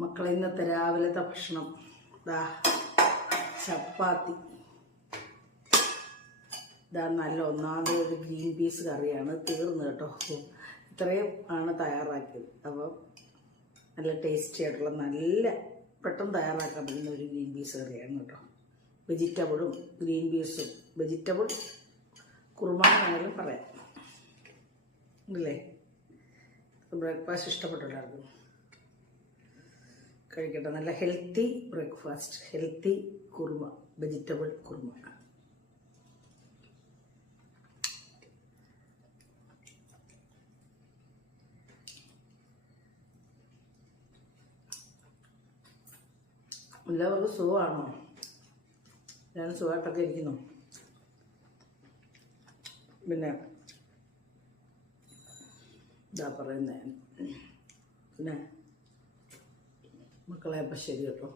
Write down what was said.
മക്കളെ ഇന്നത്തെ രാവിലത്തെ ഭക്ഷണം ഇതാ ചപ്പാത്തി, ഇതാ നല്ല ഒന്നാമത് ഒരു ഗ്രീൻ പീസ് കറിയാണ്. തീർന്നു കേട്ടോ. ഇത്രയും ആണ് തയ്യാറാക്കിയത്. അപ്പോൾ നല്ല ടേസ്റ്റി ആയിട്ടുള്ള നല്ല പെട്ടെന്ന് തയ്യാറാക്കാൻ പറ്റുന്ന ഒരു ഗ്രീൻ പീസ് കറിയാണ് കേട്ടോ. വെജിറ്റബിളും ഗ്രീൻ പീസും വെജിറ്റബിൾ കുറുമ വേണമെങ്കിലും പറയാം ഇല്ലേ. ബ്രേക്ക്ഫാസ്റ്റ് ഇഷ്ടപ്പെട്ടുണ്ടായിരുന്നു. കഴിക്കട്ടെ. നല്ല healthy breakfast, healthy kurma, vegetable kurma. എല്ലാവർക്കും സുഖമാണോ? ഞാൻ സുഖമായിട്ടൊക്കെ ഇരിക്കുന്നു. പിന്നെ ഇതാ പറയുന്നത് പിന്നെ മക്കളെ അപ്പം ശരി കേട്ടോ.